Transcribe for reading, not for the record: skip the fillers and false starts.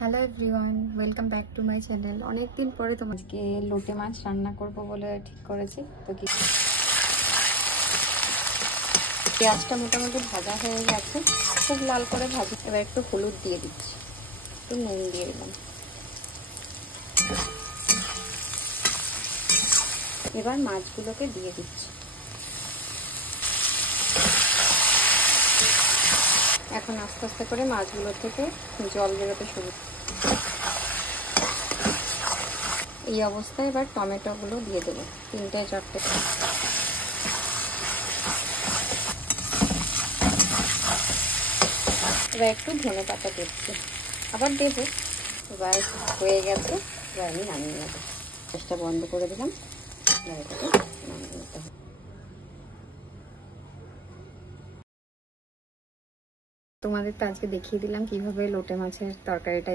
Hello everyone, welcome back to my channel. অনেকদিন পরে তোমাকে লোটে মাছ রান্না করব বলে ঠিক করেছি। তো কি পেঁয়াজটা মোটামুটি ভাজা হয়ে গেছে, খুব লাল করে ভাজি। এবার একটু হলুদ দিয়ে দিচ্ছি, একটু নুন দিয়ে দিলাম। এবার মাছগুলোকে দিয়ে দিচ্ছি। এখন আস্তে আস্তে করে মাছগুলো থেকে জল বেরোতে শুরু। এই অবস্থায় এবার টমেটোগুলো দিয়ে দেবো, 3-4টে। এবার একটু ধনে পাতা দিচ্ছি, আবার দেবো। এবার হয়ে গেছে, এবার আমি নামিয়ে নেবো। গ্যাসটা বন্ধ করে দিলাম, এবার এটাকে নামিয়ে নিতে হবে। তোমাদের তো আজকে দেখিয়ে দিলাম কিভাবে লোটে মাছের তরকারিটা